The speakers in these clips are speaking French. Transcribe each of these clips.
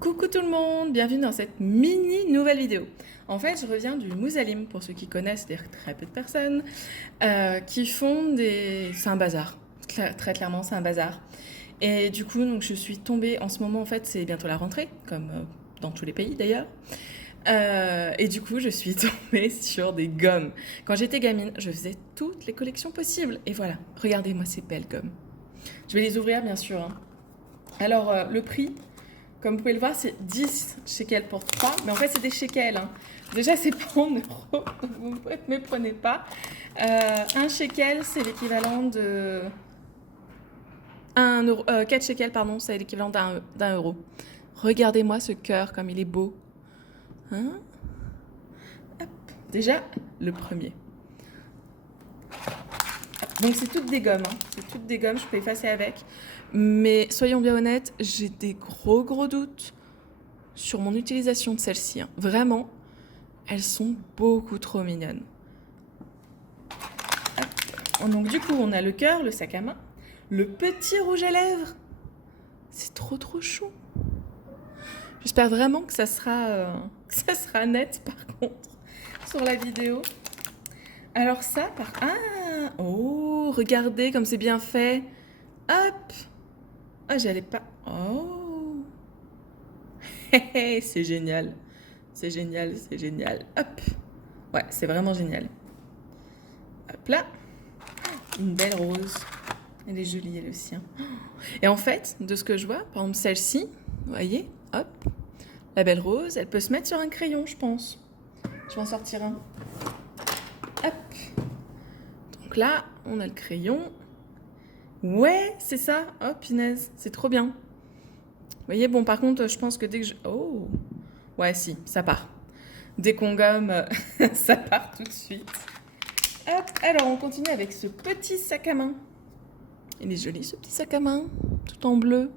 Coucou tout le monde, bienvenue dans cette mini nouvelle vidéo. En fait, je reviens du Moussalim, pour ceux qui connaissent, c'est-à-dire très peu de personnes, qui font des... C'est un bazar, très clairement c'est un bazar. Et du coup, donc, je suis tombée, en ce moment en fait c'est bientôt la rentrée, comme dans tous les pays d'ailleurs. Et du coup, je suis tombée sur des gommes. Quand j'étais gamine, je faisais toutes les collections possibles. Et voilà, regardez-moi ces belles gommes. Je vais les ouvrir bien sûr, hein. Alors, le prix, comme vous pouvez le voir, c'est 10 shekels pour 3. Mais en fait, c'est des shekels, hein. Déjà, c'est pas en euros, donc vous ne me méprenez pas. Un shekel, c'est l'équivalent de... 4 shekels, pardon, c'est l'équivalent d'un euro. Regardez-moi ce cœur, comme il est beau. Hein? Hop. Déjà, le premier. Donc c'est toutes des gommes, hein. C'est toutes des gommes, je peux effacer avec. Mais soyons bien honnêtes, j'ai des gros doutes sur mon utilisation de celles-ci, hein. Vraiment, elles sont beaucoup trop mignonnes. Hop. Donc du coup, on a le cœur, le sac à main, le petit rouge à lèvres. C'est trop chou. J'espère vraiment que ça sera net par contre sur la vidéo. Alors ça, oh, regardez comme c'est bien fait. Hop. Ah, j'allais pas... Oh. C'est génial. C'est génial. Hop. Ouais, c'est vraiment génial. Hop là. Une belle rose. Elle est jolie, elle aussi, hein. Et en fait, de ce que je vois, par exemple celle-ci, vous voyez, hop, la belle rose, elle peut se mettre sur un crayon, je pense. Je vais en sortir un. Hop. Donc là, on a le crayon. Ouais, c'est ça. Oh, punaise, c'est trop bien. Vous voyez, bon, par contre, je pense que dès que je... Oh. Ouais, si, ça part. Dès qu'on gomme, ça part tout de suite. Hop, alors on continue avec ce petit sac à main. Il est joli, ce petit sac à main, tout en bleu.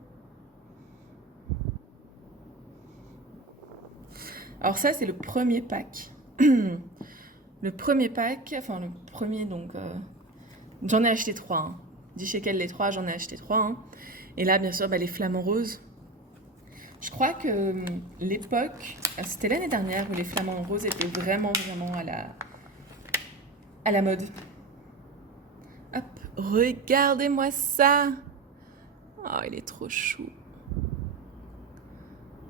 Alors ça, c'est le premier pack. Le premier pack, enfin le premier, donc... j'en ai acheté 3, hein. 10 shekels les 3, j'en ai acheté 3, hein. Et là, bien sûr, les flamants roses. Je crois que l'époque, c'était l'année dernière où les flamants roses étaient vraiment à la mode. Hop, regardez-moi ça. Oh, il est trop chou.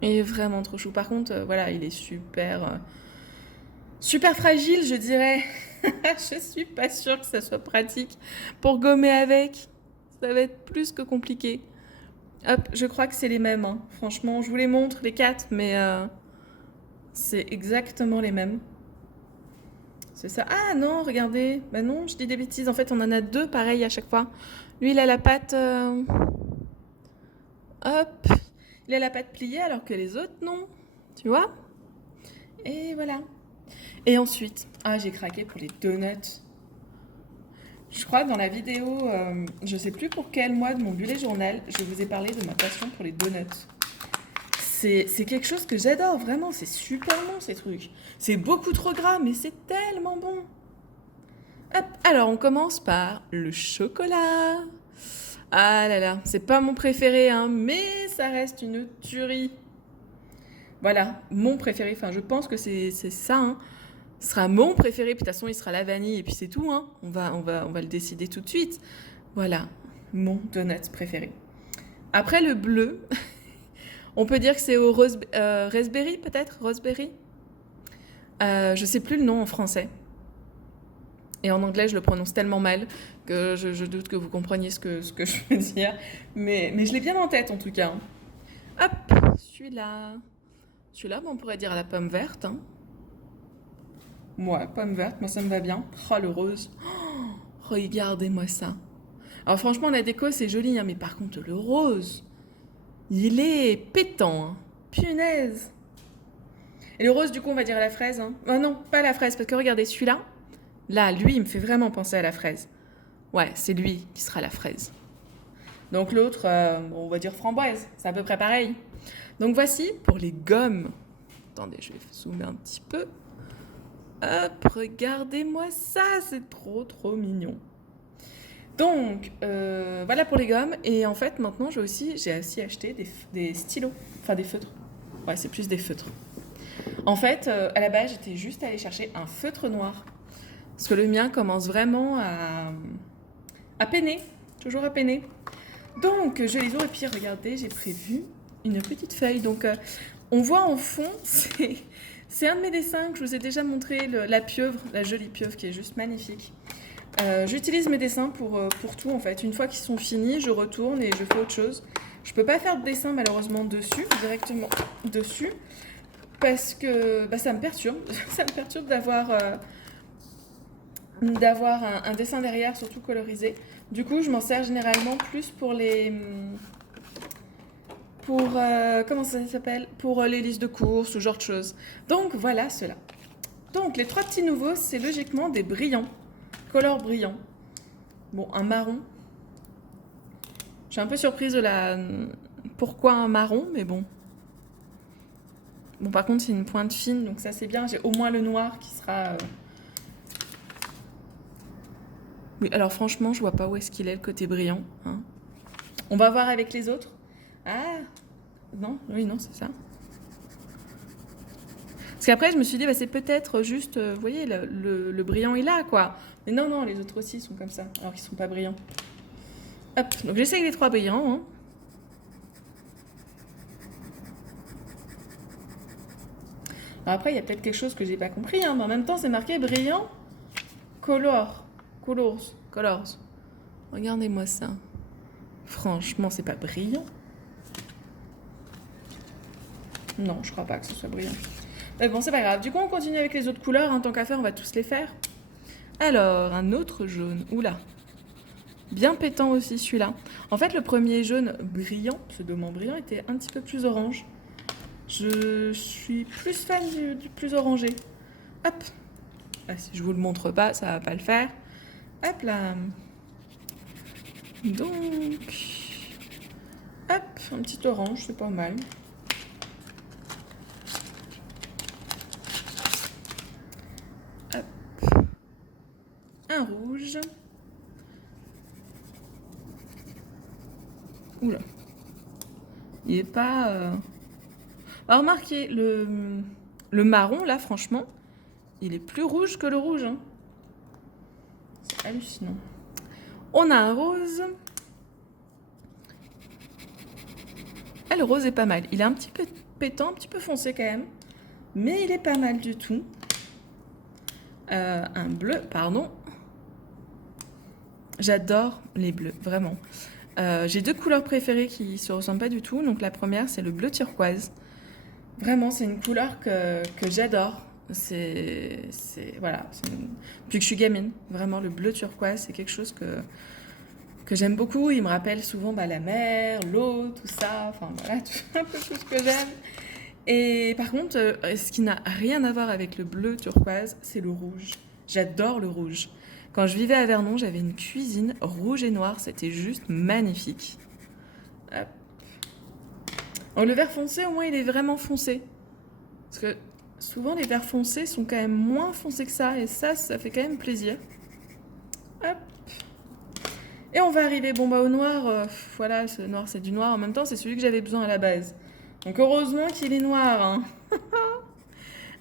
Il est vraiment trop chou. Par contre, voilà, il est super fragile, je dirais. Je suis pas sûre que ça soit pratique pour gommer avec. Ça va être plus que compliqué. Hop, je crois que c'est les mêmes, hein. Franchement, je vous les montre, les 4, mais c'est exactement les mêmes. C'est ça. Ah non, regardez. Bah non, je dis des bêtises. En fait, on en a 2 pareils à chaque fois. Lui, il a la patte... Hop. Il a la patte pliée alors que les autres, non. Tu vois? Et voilà. Et ensuite... Ah, j'ai craqué pour les donuts. Je crois que dans la vidéo, je sais plus pour quel mois de mon bullet journal, je vous ai parlé de ma passion pour les donuts. C'est quelque chose que j'adore, vraiment, c'est super bon ces trucs. C'est beaucoup trop gras, mais c'est tellement bon. Hop, alors on commence par le chocolat. Ah là là, c'est pas mon préféré, hein, mais ça reste une tuerie. Voilà, mon préféré, enfin je pense que c'est ça, hein. Ce sera mon préféré, puis de toute façon il sera la vanille et puis c'est tout, hein. On va le décider tout de suite. Voilà, mon donut préféré. Après le bleu, on peut dire que c'est au raspberry peut-être, raspberry. Je sais plus le nom en français. Et en anglais, je le prononce tellement mal que je doute que vous compreniez ce que je veux dire. Mais je l'ai bien en tête en tout cas. Hop, celui-là. Celui-là, on pourrait dire à la pomme verte, hein. Ouais, pomme verte, moi ça me va bien. Oh, le rose. Oh, regardez-moi ça. Alors franchement, la déco, c'est joli, hein, mais par contre, le rose, il est pétant, hein. Punaise. Et le rose, du coup, on va dire à la fraise, hein. Ah non, pas la fraise, parce que regardez, celui-là, là, lui, il me fait vraiment penser à la fraise. Ouais, c'est lui qui sera la fraise. Donc l'autre, on va dire framboise, c'est à peu près pareil. Donc voici pour les gommes. Attendez, je vais zoomer un petit peu. Hop, regardez-moi ça, c'est trop mignon. Donc, voilà pour les gommes. Et en fait, maintenant, j'ai aussi acheté des stylos, enfin des feutres. Ouais, c'est plus des feutres. En fait, à la base, j'étais juste allée chercher un feutre noir. Parce que le mien commence vraiment à peiner. Toujours à peiner. Donc, je les ouvre et puis regardez, j'ai prévu une petite feuille. Donc, on voit en fond, c'est un de mes dessins que je vous ai déjà montré, la pieuvre, la jolie pieuvre qui est juste magnifique. J'utilise mes dessins pour tout en fait. Une fois qu'ils sont finis, je retourne et je fais autre chose. Je peux pas faire de dessin malheureusement dessus, directement dessus, parce que bah, ça me perturbe. Ça me perturbe d'avoir un dessin derrière, surtout colorisé. Du coup, je m'en sers généralement plus pour les... comment ça s'appelle? Pour les listes de courses, ce genre de choses. Donc voilà cela. Donc les 3 petits nouveaux, c'est logiquement des brillants. Color brillant. Bon, un marron. Je suis un peu surprise de la... Pourquoi un marron, mais bon. Bon, par contre, c'est une pointe fine, donc ça c'est bien. J'ai au moins le noir qui sera... Oui, alors franchement, je vois pas où est-ce qu'il est le côté brillant. Hein. On va voir avec les autres. Ah, non, oui, non, c'est ça. Parce qu'après, je me suis dit, bah, c'est peut-être juste, vous voyez, le brillant est là, quoi. Mais non, non, les autres aussi sont comme ça, alors qu'ils sont pas brillants. Hop, donc j'essaye les 3 brillants. Hein. Alors après, il y a peut-être quelque chose que j'ai pas compris, hein, mais en même temps, c'est marqué brillant, colors. Regardez-moi ça. Franchement, c'est pas brillant. Non, je crois pas que ce soit brillant. Mais bon, c'est pas grave. Du coup, on continue avec les autres couleurs. Hein. Tant qu'à faire, on va tous les faire. Alors, un autre jaune. Oula. Bien pétant aussi celui-là. En fait, le premier jaune brillant, pseudo brillant, était un petit peu plus orange. Je suis plus fan du plus orangé. Hop. Ah, si je vous le montre pas, ça va pas le faire. Hop là. Donc... Hop, un petit orange, c'est pas mal. Un rouge. Oula. Il est pas... Alors, remarquez, le marron, là, franchement, il est plus rouge que le rouge. Hein. C'est hallucinant. On a un rose. Ah, le rose est pas mal. Il est un petit peu pétant, un petit peu foncé quand même. Mais il est pas mal du tout. Un bleu, pardon. J'adore les bleus, vraiment. J'ai 2 couleurs préférées qui se ressemblent pas du tout. Donc la première, c'est le bleu turquoise. Vraiment, c'est une couleur que j'adore. Voilà. Depuis que je suis gamine, vraiment, le bleu turquoise, c'est quelque chose que j'aime beaucoup. Il me rappelle souvent bah, la mer, l'eau, tout ça. Enfin, voilà, un peu tout ce que j'aime. Et par contre, ce qui n'a rien à voir avec le bleu turquoise, c'est le rouge. J'adore le rouge. Quand je vivais à Vernon, j'avais une cuisine rouge et noire. C'était juste magnifique. Hop. Alors, le vert foncé, au moins, il est vraiment foncé. Parce que souvent, les verts foncés sont quand même moins foncés que ça. Et ça fait quand même plaisir. Hop. Et on va arriver au noir. Voilà, ce noir, c'est du noir. En même temps, c'est celui que j'avais besoin à la base. Donc, heureusement qu'il est noir. Hein.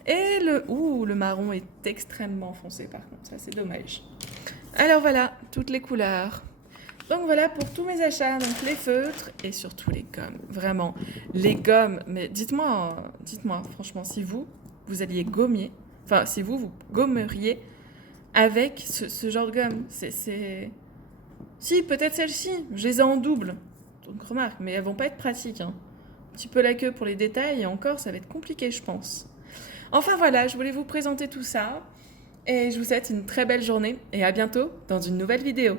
Et le marron est extrêmement foncé, par contre. Ça, c'est dommage. Alors, voilà, toutes les couleurs. Donc voilà pour tous mes achats, donc les feutres et surtout les gommes. Vraiment, les gommes. Mais dites-moi, franchement, si vous alliez gommer, enfin, si vous gommeriez avec ce genre de gomme. Si, peut-être celle-ci, je les ai en double. Donc remarque, mais elles vont pas être pratiques. Hein. Un petit peu la queue pour les détails et encore, ça va être compliqué, je pense. Enfin voilà, je voulais vous présenter tout ça. Et je vous souhaite une très belle journée et à bientôt dans une nouvelle vidéo.